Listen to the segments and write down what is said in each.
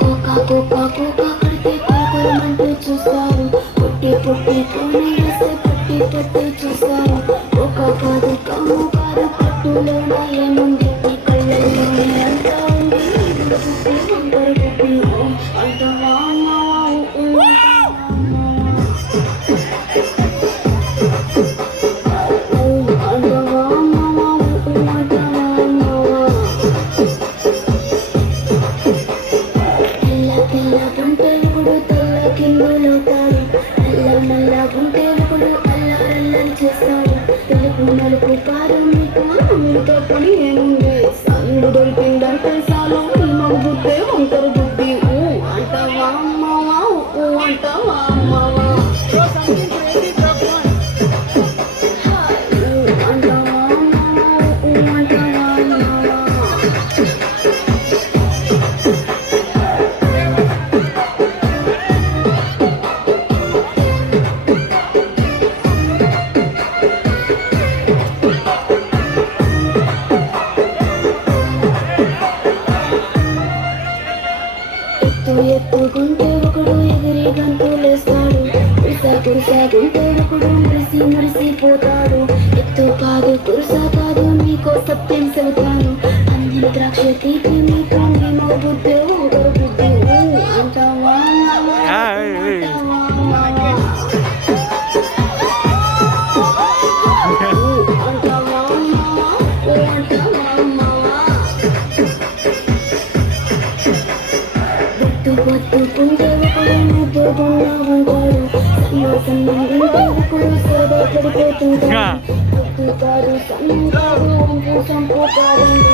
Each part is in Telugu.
కోకా కోకా కోకా కడితే కోకరమంటూ చూస్తారు, పొట్టి పొట్టి కోని వేస్తే పొట్టి పొట్టి చూస్తారు. కోకా కాదు కాము కాదు పట్టులోన ఏముంది నీ కళ్ళల్లోనే అంతా ఉంది. బుద్ధి వంకర బుద్ధి అంటవా అమ్మవా అంటవా అమ్మవా అంటవా అమ్మవా. తెల్ల తెల్లగుంటే ఇప్పుడు తెల్ల కిందులవుతాడు, నల్ల నల్లగుంటే ఇప్పుడు అల్లరల్లని చేస్తాడు. తెలుపు నలుపు కాదు మీకు మీతో పని ఏముంది, సందు దొరికిందంటే చాలు మన బుద్ధే వంకర బుద్ధి. అంటవా అమ్మవా అంటవా అమ్మవా అంటవా అమ్మవా అంటవా అమ్మవా. ఎత్తుకుంటే ఒకడు ఎగిరి గంతులేస్తాడు, కురుసాగుంటే ఒకడు మురిసి మురిసిపోతాడు. ఎత్తు కాదు కురుసా కాదు మీకో సత్యం చెబుతాను, అందిన ద్రాక్ష తీపి మీకు మేము బుద్ధి ఒకరు బుద్ధి. అంటవా అంటవా అంటవా అంటవా. పట్టుకుంటే ఒకడు నువ్వుకున్నా ఉంటాడు, సన్యాసంగా ఉంటే ఒకడు సేద పడిపోతుంటాడు. పట్టు కాదు సన్నం కాదు వంపు సంపు కాదండి,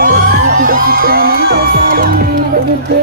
బుద్ధి